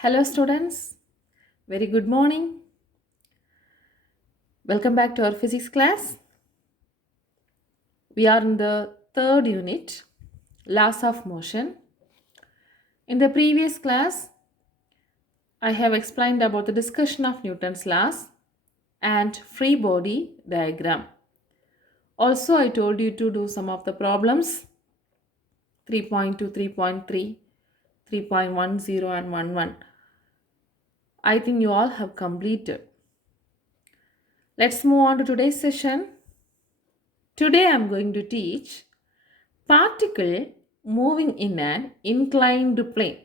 Hello, students. Very good morning. Welcome back to our physics class. We are in the third unit, laws of motion. In the previous class, I have explained about the discussion of Newton's laws and free body diagram. Also, I told you to do some of the problems 3.2, 3.3, 3.10, and 11. I think you all have completed. Let's move on to today's session. Today I am going to teach particle moving in an inclined plane.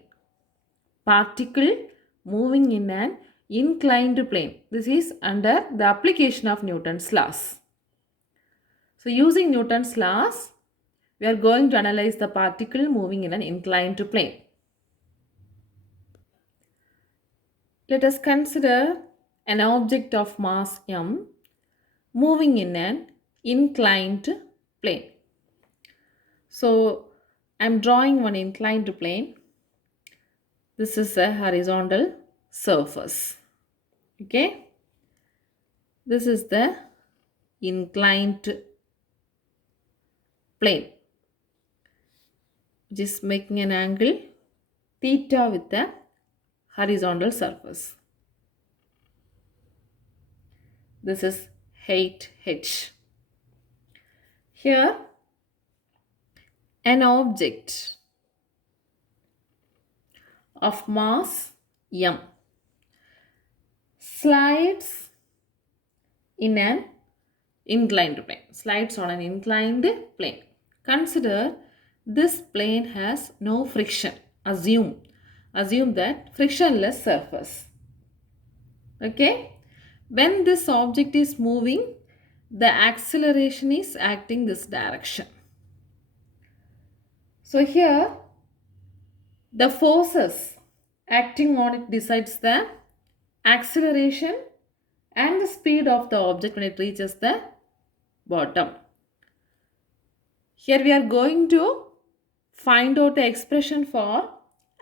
Particle moving in an inclined plane. This is under the application of Newton's laws. So using Newton's laws, we are going to analyze the particle moving in an inclined plane. Let us consider an object of mass m moving in an inclined plane. So I am drawing one inclined plane. This is a horizontal surface. Okay. This is the inclined plane, which is making an angle theta with the horizontal surface. This is height h. Here, an object of mass m slides in an inclined plane. Slides on an inclined plane. Consider this plane has no friction. Assume that frictionless surface. Okay. When this object is moving, the acceleration is acting this direction. So here, the forces acting on it decides the acceleration and the speed of the object when it reaches the bottom. Here we are going to find out the expression for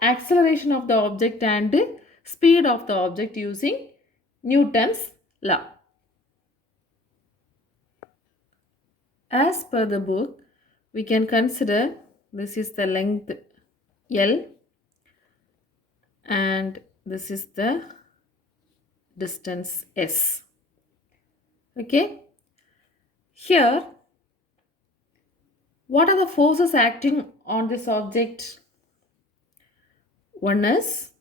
acceleration of the object and speed of the object using Newton's law. As per the book, we can consider this is the length L and this is the distance S. Okay. Here, what are the forces acting on this object? One is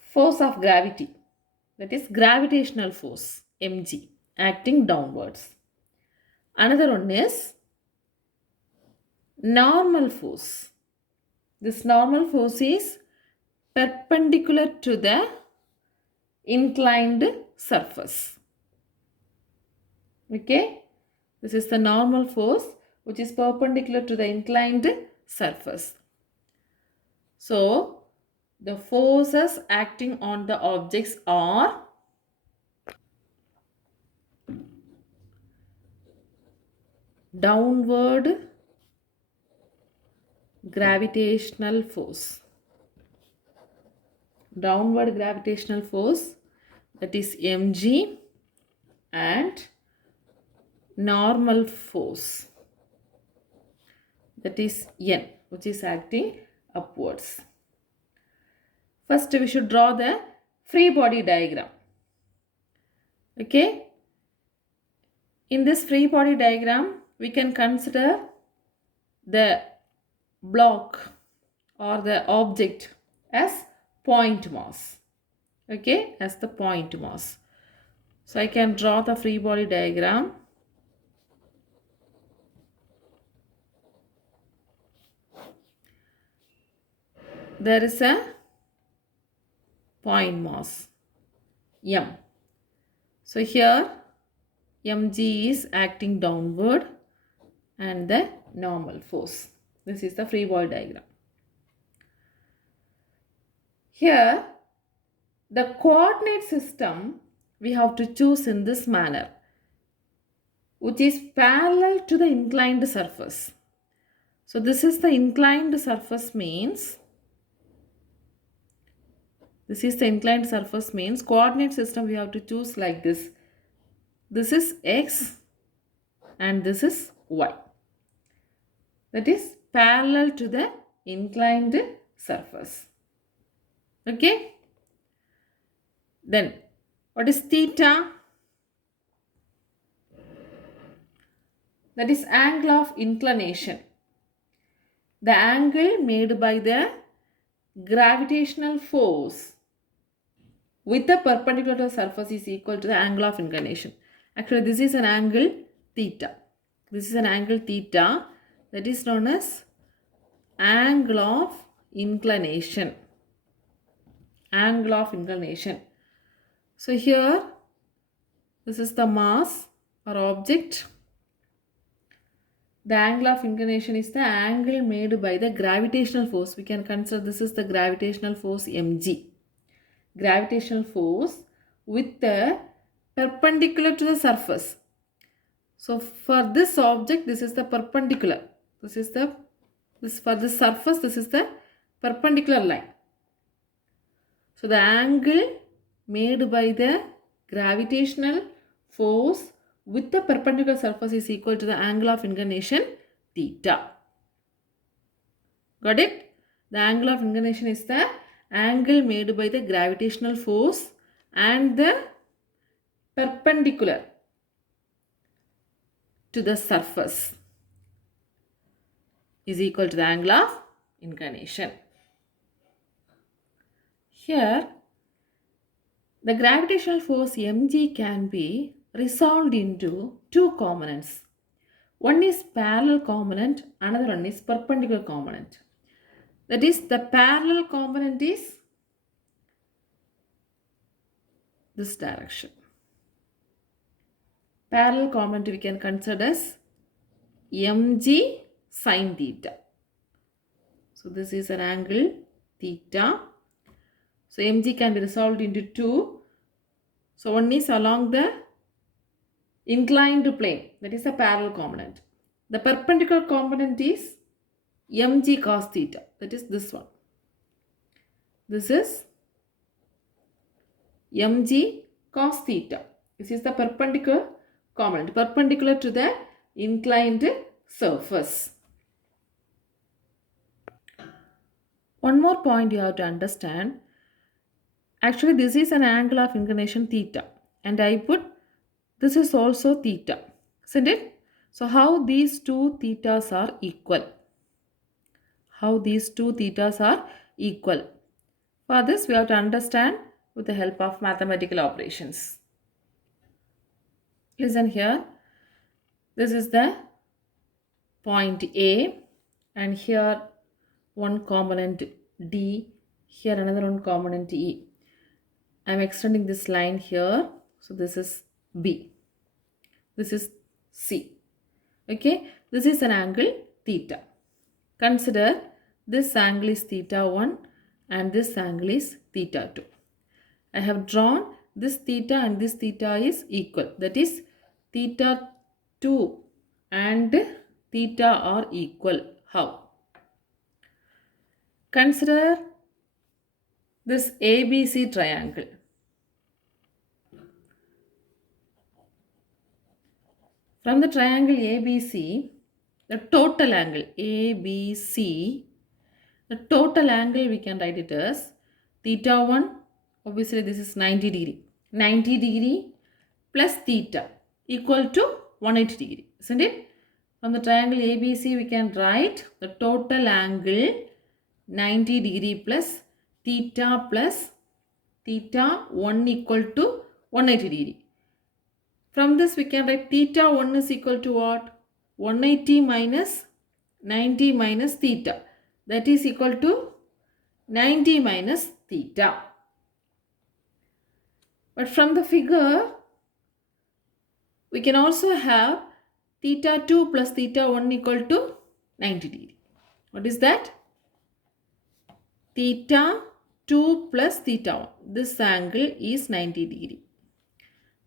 force of gravity, that is gravitational force mg acting downwards. Another one is normal force. This normal force is perpendicular to the inclined surface. Okay, this is the normal force which is perpendicular to the inclined surface. So, the forces acting on the objects are downward gravitational force. Downward gravitational force, that is mg, and normal force, that is n, which is acting upwards. First we should draw the free body diagram. Okay. In this free body diagram, we can consider the block or the object as point mass. Okay, as the point mass. So I can draw the free body diagram. There is a point mass m. So here mg is acting downward and the normal force. This is the free body diagram. Here the coordinate system we have to choose in this manner, which is parallel to the inclined surface. So this is the inclined surface, means This is the inclined surface means coordinate system we have to choose like this. This is x and this is y. That is parallel to the inclined surface. Okay. Then what is theta? That is angle of inclination. The angle made by the gravitational force with the perpendicular to the surface is equal to the angle of inclination. Actually, this is an angle theta. This is an angle theta that is known as angle of inclination. Angle of inclination. So here, this is the mass or object. The angle of inclination is the angle made by the gravitational force. We can consider this is the gravitational force mg. Gravitational force with the perpendicular to the surface. So for this object, this is the perpendicular. For this surface, this is the perpendicular line. So the angle made by the gravitational force with the perpendicular surface is equal to the angle of inclination theta. Got it? The angle of inclination is the angle made by the gravitational force and the perpendicular to the surface is equal to the angle of inclination. Here, the gravitational force mg can be resolved into two components. One is parallel component, another one is perpendicular component. That is, the parallel component is this direction. Parallel component we can consider as mg sine theta. So this is an angle theta. So mg can be resolved into two. So one is along the inclined plane, that is the parallel component. The perpendicular component is mg cos theta, that is this one. This is mg cos theta. This is the perpendicular component, perpendicular to the inclined surface. One more point you have to understand. Actually, this is an angle of inclination theta, and I put this is also theta, isn't it? So how these two thetas are equal? How these two thetas are equal? For this, we have to understand with the help of mathematical operations. Listen here. This is the point A, and here one component D, here another one component E. I am extending this line here. So this is B. This is C. Okay. This is an angle theta. Consider this angle is theta 1 and this angle is theta 2. I have drawn this theta and this theta is equal. That is theta 2 and theta are equal. How? Consider this ABC triangle. From the triangle ABC, the total angle ABC, the total angle we can write it as theta 1, obviously this is 90 degree. 90 degree plus theta equal to 180 degree, isn't it? From the triangle ABC we can write the total angle 90 degree plus theta 1 equal to 180 degree. From this we can write theta 1 is equal to what? 180 minus 90 minus theta. That is equal to 90 minus theta. But from the figure, we can also have theta 2 plus theta 1 equal to 90 degree. What is that? Theta 2 plus theta 1. This angle is 90 degree.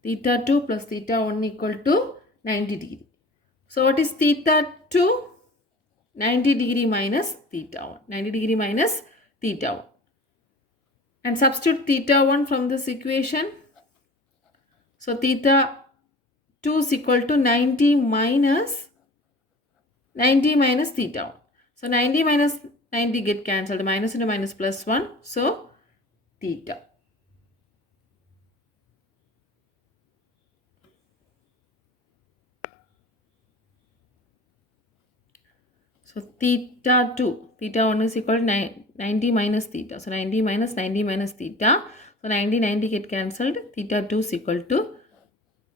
Theta 2 plus theta 1 equal to 90 degree. So what is theta 2? 90 degree minus theta 1. 90 degree minus theta 1. And substitute theta 1 from this equation. So theta 2 is equal to 90 minus theta 1. So 90 minus 90 get cancelled. Minus into minus plus 1. So theta. So theta 2, theta 1 is equal to 90 minus theta. So 90 minus 90 minus theta. So 90 get cancelled. Theta 2 is equal to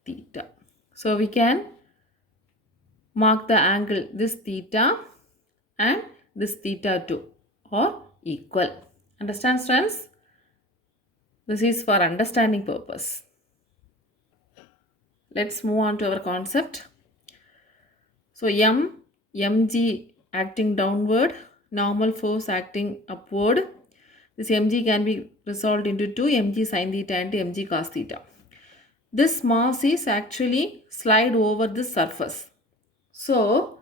theta. So we can mark the angle this theta and this theta 2 are equal. Understand, friends? This is for understanding purpose. Let's move on to our concept. So mg acting downward, normal force acting upward. This mg can be resolved into 2 mg sin theta and mg cos theta. This mass is actually slide over the surface. So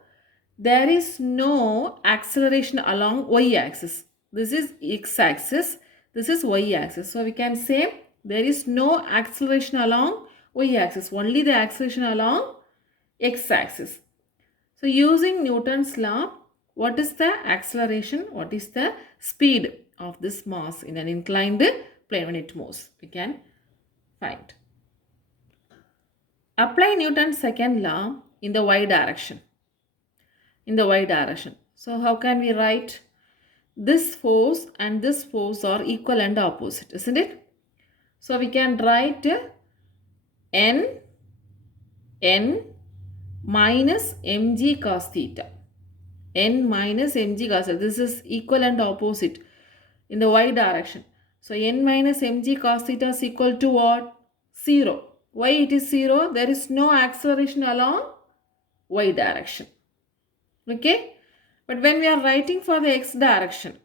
there is no acceleration along y-axis. This is x-axis. This is y-axis. So we can say there is no acceleration along y-axis. Only the acceleration along x-axis. So using Newton's law, what is the acceleration? What is the speed of this mass in an inclined plane when it moves? We can find. Apply Newton's second law in the y direction. In the y direction. So how can we write? This force and this force are equal and opposite, isn't it? So we can write n minus mg cos theta. N minus mg cos theta. This is equal and opposite in the y direction. So n minus mg cos theta is equal to what? 0. Why it is 0? There is no acceleration along y direction. Okay? But when we are writing for the x direction,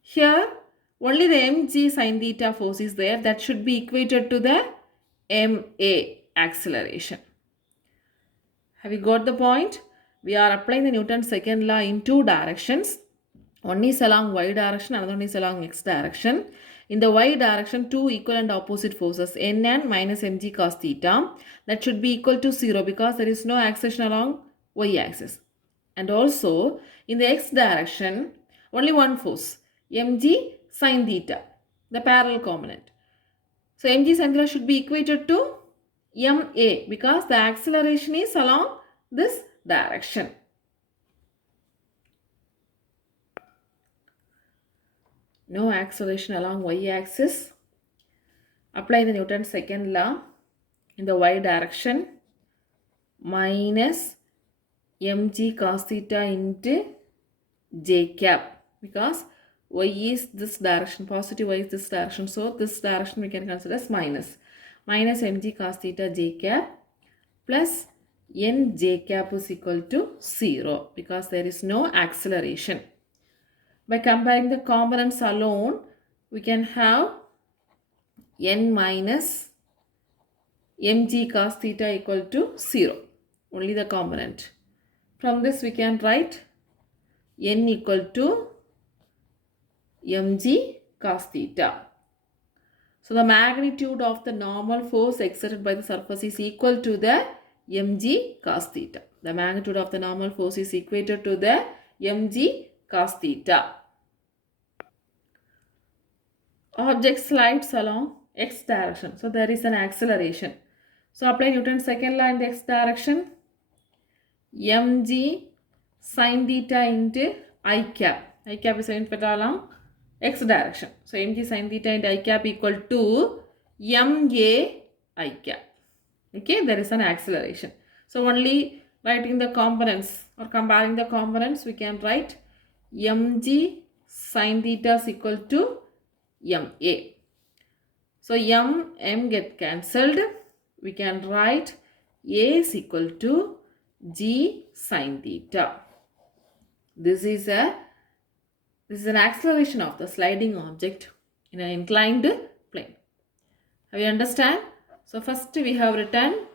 here only the mg sin theta force is there. That should be equated to the ma acceleration. Have you got the point? We are applying the Newton's second law in two directions. One is along y direction, another one is along x direction. In the y direction, two equal and opposite forces, n minus mg cos theta, that should be equal to 0 because there is no acceleration along y axis. And also, in the x direction, only one force, mg sin theta, the parallel component. So mg sin theta should be equated to ma because the acceleration is along this direction. No acceleration along y-axis. Apply the Newton's second law in the y direction. Minus mg cos theta into j cap because y is this direction, positive y is this direction. So this direction we can consider as minus. Minus mg cos theta j cap plus n j cap is equal to 0 because there is no acceleration. By comparing the components alone, we can have n minus mg cos theta equal to 0. Only the component. From this we can write n equal to mg cos theta. So the magnitude of the normal force exerted by the surface is equal to the mg cos theta. The magnitude of the normal force is equated to the mg cos theta. Object slides along x direction. So there is an acceleration. So apply Newton's second law in the x direction. Mg sin theta into I cap. I cap is sin theta along x direction. So mg sin theta into I cap equal to ma I cap. Okay, there is an acceleration. So only writing the components or comparing the components, we can write mg sin theta is equal to ma. So m get cancelled. We can write a is equal to g sin theta. This is an acceleration of the sliding object in an inclined plane. Have you understand? So first we have written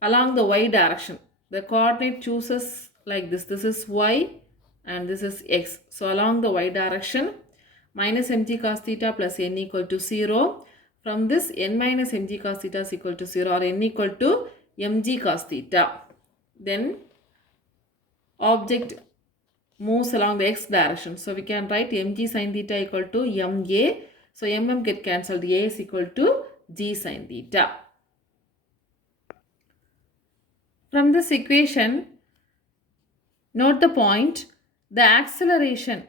along the y direction. The coordinate chooses like this. This is y and this is x. So along the y direction, minus mg cos theta plus n equal to 0. From this, n minus mg cos theta is equal to 0 or n equal to mg cos theta. Then object moves along the x direction. So we can write mg sin theta equal to ma. So get cancelled. A is equal to g sin theta. From this equation, note the point, the acceleration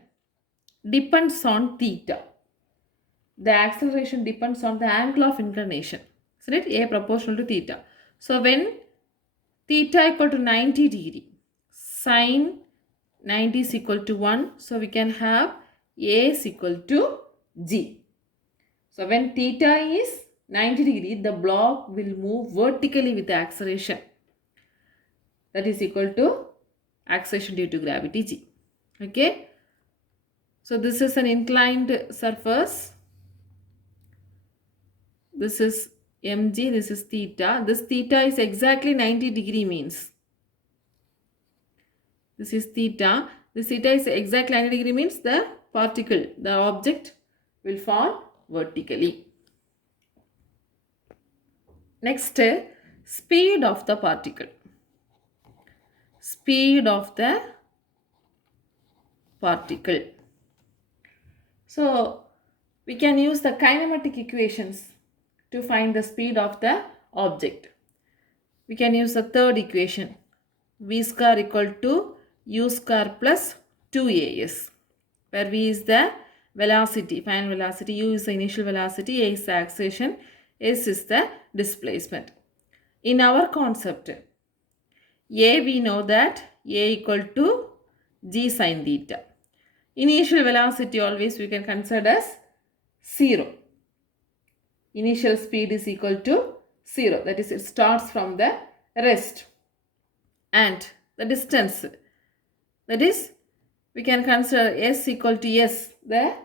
depends on theta. The acceleration depends on the angle of inclination. Isn't it? A proportional to theta. So when theta equal to 90 degree, sine 90 is equal to 1. So we can have A is equal to G. So when theta is 90 degree, the block will move vertically with the acceleration. That is equal to acceleration due to gravity G. Okay. So this is an inclined surface. This is mg, this is theta. This theta is exactly 90 degree means. This is theta. This theta is exactly 90 degree means the particle, the object will fall vertically. Next, speed of the particle. Speed of the particle. So we can use the kinematic equations to find the speed of the object. We can use the third equation, v square equal to u square plus 2as, where v is the velocity, final velocity, u is the initial velocity, a is the acceleration, s is the displacement. In our concept, a we know that a equal to g sin theta. Initial velocity always we can consider as 0. Initial speed is equal to 0. That is, it starts from the rest. And the distance, that is, we can consider s equal to s, the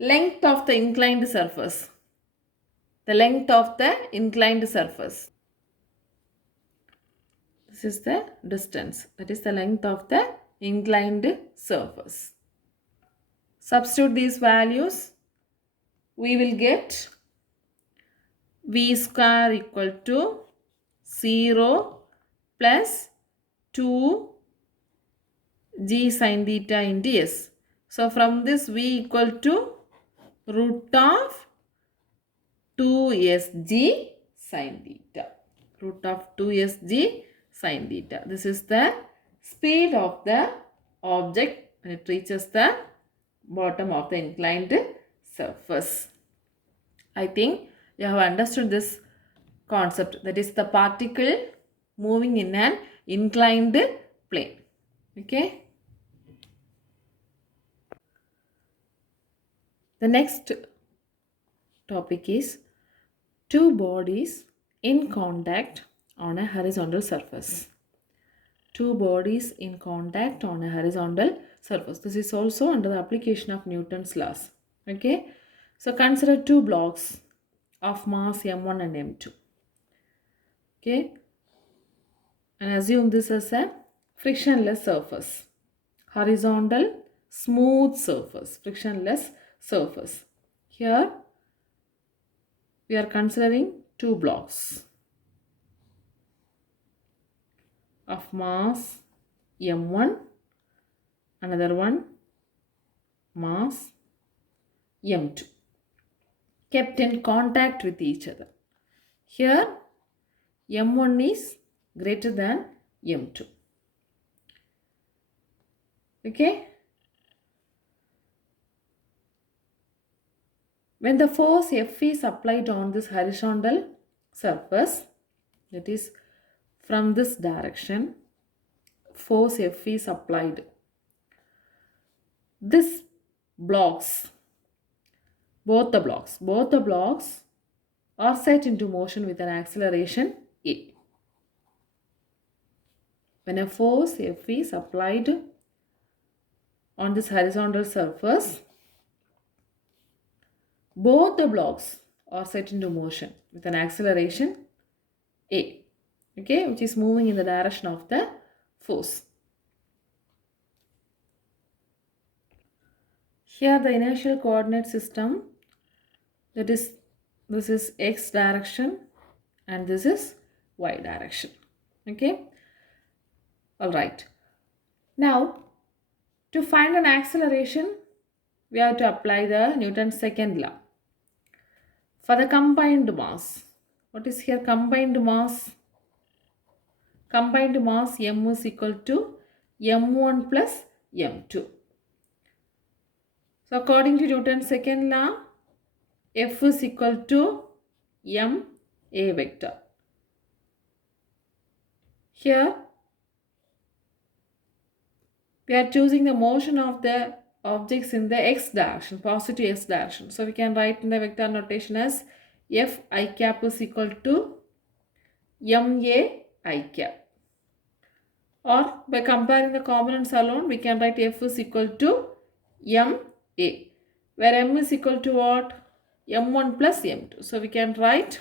length of the inclined surface. The length of the inclined surface. This is the distance. That is the length of the inclined surface. Substitute these values. We will get v square equal to 0 plus 2 g sin theta into s. So from this v equal to root of 2sg sin theta. Root of 2sg sin theta. This is the speed of the object when it reaches the bottom of the inclined surface. I think you have understood this concept, that is the particle moving in an inclined plane. Okay. The next topic is two bodies in contact on a horizontal surface. Two bodies in contact on a horizontal surface. This is also under the application of Newton's laws. Okay. So consider two blocks of mass m1 and m2. Okay. And assume this as a frictionless surface. Horizontal smooth surface. Frictionless surface. Here we are considering two blocks of mass m1, another one mass m2, kept in contact with each other. Here m1 is greater than m2. Okay. When the force F is applied on this horizontal surface, that is from this direction, force F is applied. This blocks, both the blocks are set into motion with an acceleration A. When a force F is applied on this horizontal surface, both the blocks are set into motion with an acceleration A, okay, which is moving in the direction of the force. Here the inertial coordinate system, that is, this is x direction and this is y direction. Okay. All right. Now to find an acceleration, we have to apply the Newton's second law. For the combined mass, what is here combined mass? Combined mass m is equal to m1 plus m2. So according to Newton's second law, F is equal to m a vector. Here we are choosing the motion of the objects in the x direction, positive x direction. So we can write in the vector notation as f I cap is equal to m a I cap. Or by comparing the components alone, we can write f is equal to m a, where m is equal to what? m1 plus m2. So we can write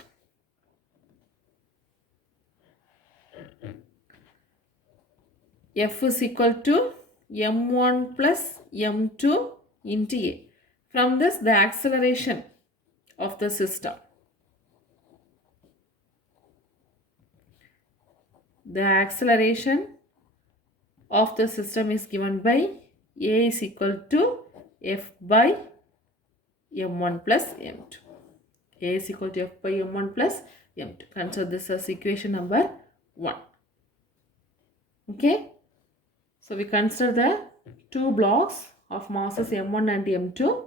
f is equal to m1 plus m2 into a. From this, the acceleration of the system. The acceleration of the system is given by a is equal to f by m1 plus m2. A is equal to f by m1 plus m2. Consider this as equation number 1. Okay. So we consider the two blocks of masses m1 and m2.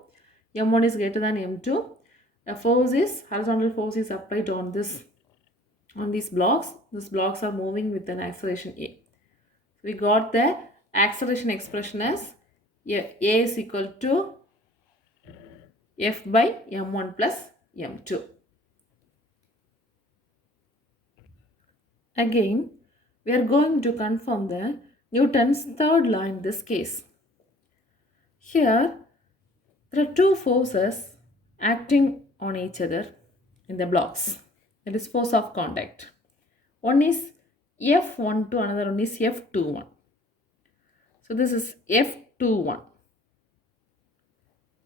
m1 is greater than m2. A force is, horizontal force is applied on these blocks. These blocks are moving with an acceleration a. We got the acceleration expression as a is equal to f by m1 plus m2. Again, we are going to confirm the Newton's third law in this case. Here, there are two forces acting on each other in the blocks. That is force of contact. One is F12, another one is F21. So this is F21.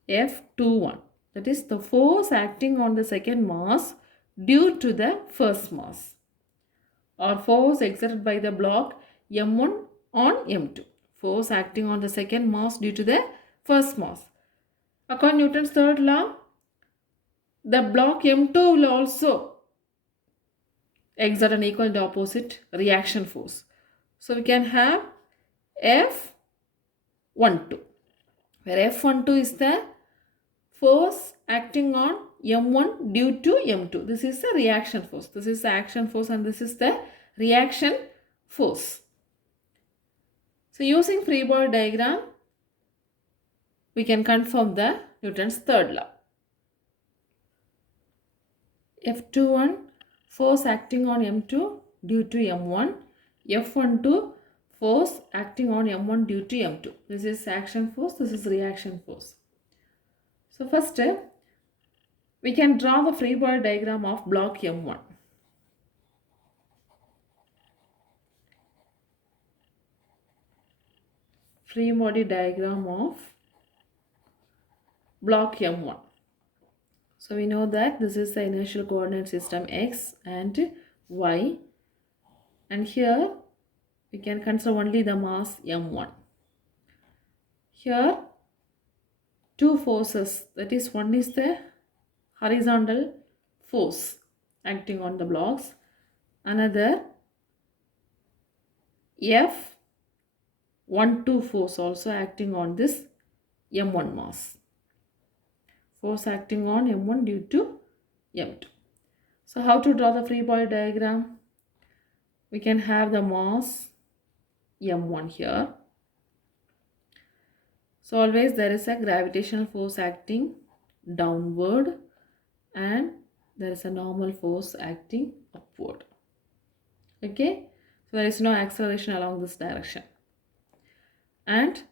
F21. That is the force acting on the second mass due to the first mass, or force exerted by the block M1 on M2. Force acting on the second mass due to the first mass. According to Newton's third law, the block M2 will also exert an equal and opposite reaction force. So we can have F12, where F12 is the force acting on M1 due to M2. This is the reaction force. This is the action force and this is the reaction force. So using free body diagram, we can confirm the Newton's third law. F21, force acting on M2 due to M1. F12, force acting on M1 due to M2. This is action force, this is reaction force. So first, we can draw the free body diagram of block M1. Free body diagram of block M1. So we know that this is the inertial coordinate system x and y, and here we can consider only the mass m1. Here two forces, that is, one is the horizontal force acting on the blocks, another F12 force also acting on this m1 mass. Force acting on m1 due to m2. So how to draw the free body diagram? We can have the mass m1 here. So always there is a gravitational force acting downward and there is a normal force acting upward. Okay, so there is no acceleration along this direction. And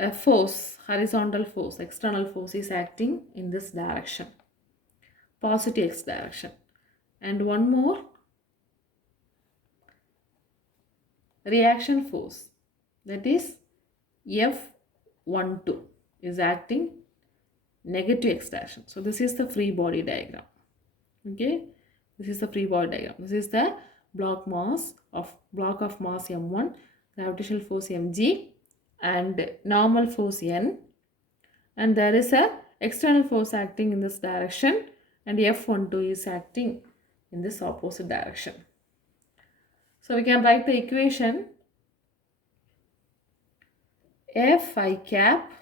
a force, horizontal force, external force is acting in this direction, positive x direction. And one more, reaction force, that is F12 is acting negative x direction. So this is the free body diagram. Okay, this is the free body diagram. This is the block of mass m1, gravitational force mg, and normal force n, and there is a external force acting in this direction, and F12 is acting in this opposite direction. So we can write the equation Fi cap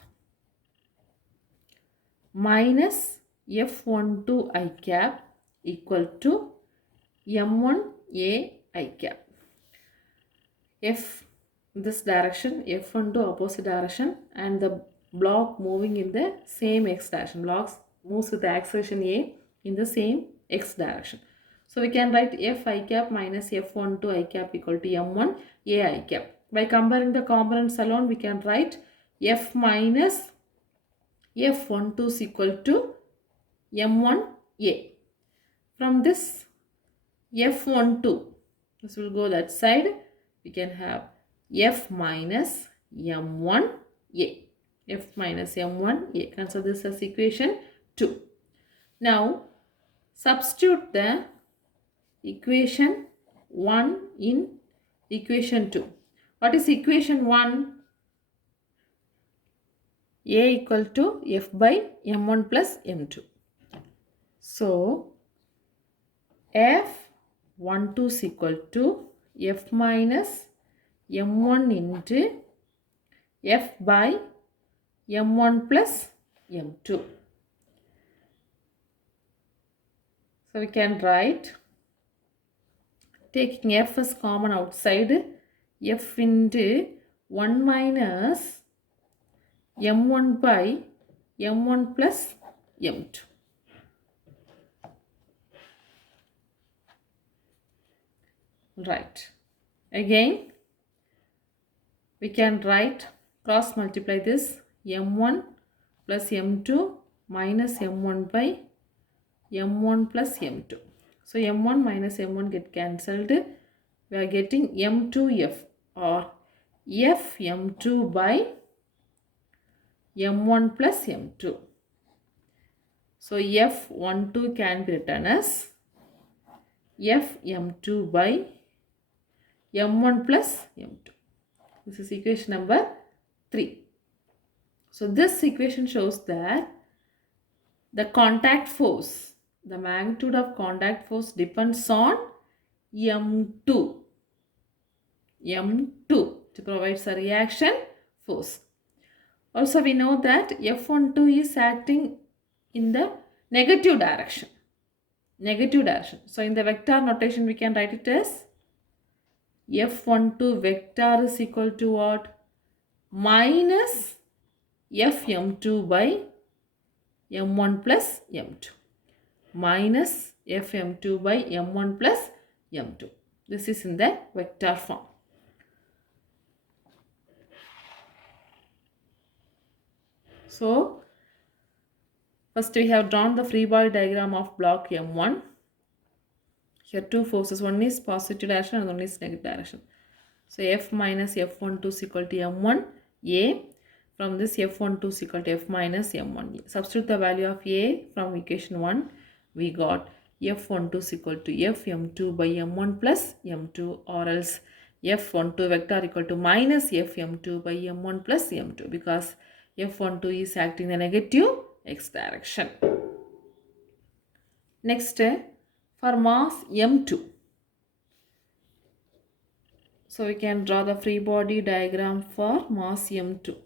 minus F12 I cap equal to M1A I cap. F this direction, F12 opposite direction, and the block moving in the same x direction. Blocks moves with the acceleration A in the same x direction. So we can write F I cap minus F12 I cap equal to M1 A I cap. By comparing the components alone, we can write F minus F12 is equal to M1A. From this F12, this will go that side, we can have F minus M1A. F minus M1A. Consider this as equation 2. Now, substitute the equation 1 in equation 2. What is equation 1? A equal to F by M1 plus M2. So, F12 is equal to F minus M1 into F by M1 plus M2. So we can write, taking F as common outside, F into 1 minus M1 by M1 plus M2. Right. Again, we can write, cross multiply this, M1 plus M2 minus M1 by M1 plus M2. So M1 minus M1 get cancelled. We are getting M2F or F M2 by M1 plus M2. So F12 can be written as F M2 by M1 plus M2. This is equation number 3. So this equation shows that the contact force, the magnitude of contact force depends on M2. M2 to provide a reaction force. Also we know that F12 is acting in the negative direction. Negative direction. So in the vector notation we can write it as F12 vector is equal to what? Minus Fm2 by M1 plus M2. Minus Fm2 by M1 plus M2. This is in the vector form. So, first we have drawn the free body diagram of block M1. Here two forces, one is positive direction and one is negative direction. So F minus F12 is equal to M1 A. From this F12 is equal to F minus M1 A. Substitute the value of A from equation 1. We got F12 is equal to Fm2 by M1 plus M2, or else F12 vector equal to minus Fm2 by M1 plus M2, because F12 is acting in the negative x direction. Next, for mass M2. So we can draw the free body diagram for mass M2.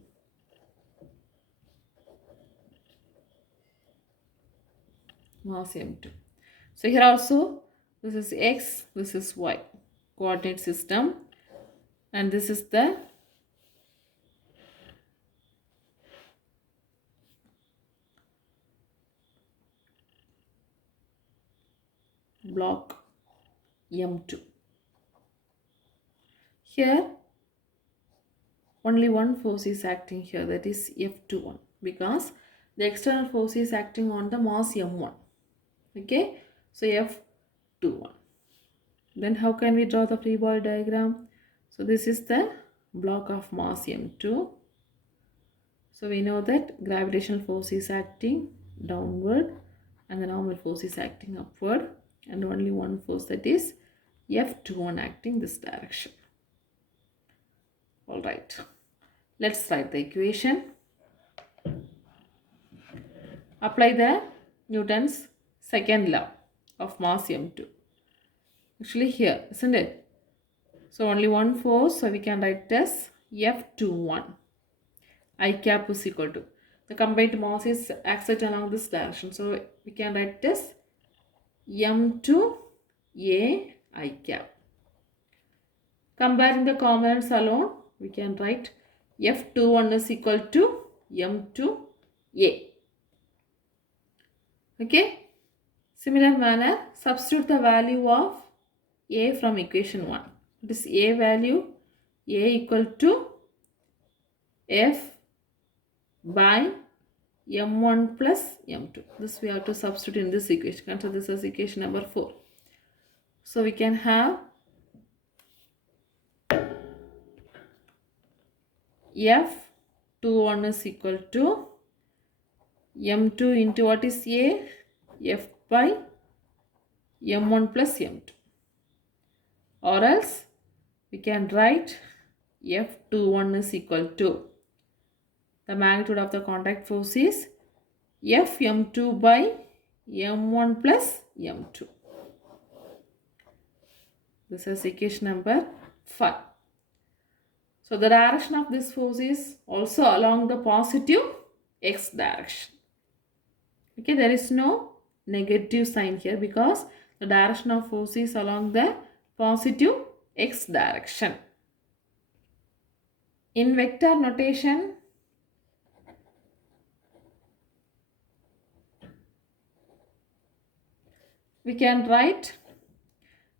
Mass M2. So here also, this is x, this is y coordinate system, and this is the block M2. Here only one force is acting here, that is F21, because the external force is acting on the mass M1. Okay, so F21. Then how can we draw the free body diagram? So this is the block of mass M2. So we know that gravitational force is acting downward and the normal force is acting upward, and only one force, that is F21, acting this direction. Alright, let's write the equation. Apply the Newton's second law of mass M2. Actually here, isn't it? So only one force, so we can write as F21. I cap is equal to the combined mass is accelerated along this direction. So we can write as M2A I cap. Comparing the components alone, we can write F21 is equal to M2A. Okay. Similar manner, substitute the value of A from equation 1. This A value, A equal to F by M1 plus M2. This we have to substitute in this equation. Consider this as equation number 4. So we can have F21 is equal to M2 into what is A? F by M1 plus M2. Or else we can write F21 is equal to the magnitude of the contact force is Fm2 by M1 plus M2. This is equation number 5. So the direction of this force is also along the positive x direction. Okay, there is no negative sign here because the direction of force is along the positive x direction. In vector notation, we can write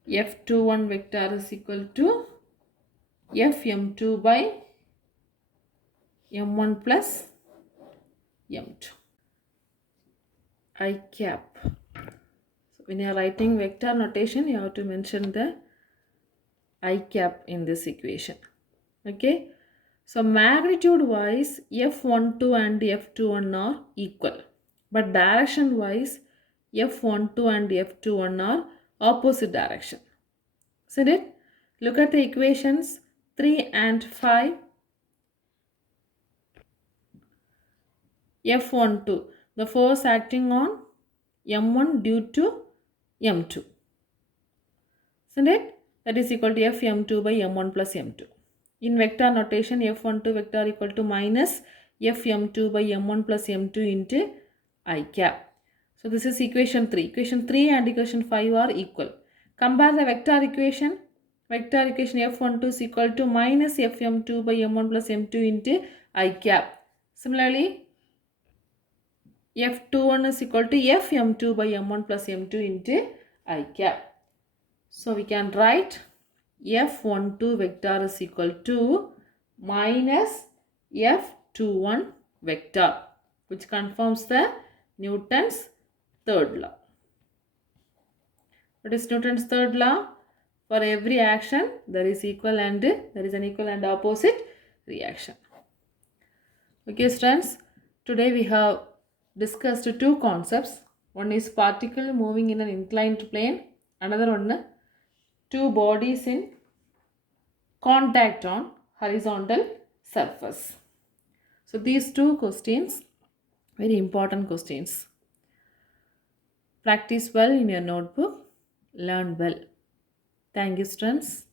F21 vector is equal to Fm2 by M1 plus M2. I cap. So when you are writing vector notation, you have to mention the I cap in this equation. Okay. So magnitude wise, F12 and F21 are equal. But direction wise, F12 and F21 are opposite direction. Isn't it? Look at the equations 3 and 5. F12, the force acting on M1 due to M2. Isn't it? That is equal to Fm2 by M1 plus M2. In vector notation, F12 vector equal to minus Fm2 by M1 plus M2 into I cap. So this is equation 3. Equation 3 and equation 5 are equal. Compare the vector equation. Vector equation F12 is equal to minus Fm2 by M1 plus M2 into I cap. Similarly, F21 is equal to Fm2 by M1 plus M2 into I cap. So we can write F12 vector is equal to minus F21 vector, which confirms the Newton's third law. What is Newton's third law? For every action, there is an equal and opposite reaction. Okay, students. Today we have discussed two concepts. One is particle moving in an inclined plane. Another one, two bodies in contact on horizontal surface. So these two questions, very important questions. Practice well in your notebook. Learn well. Thank you, students.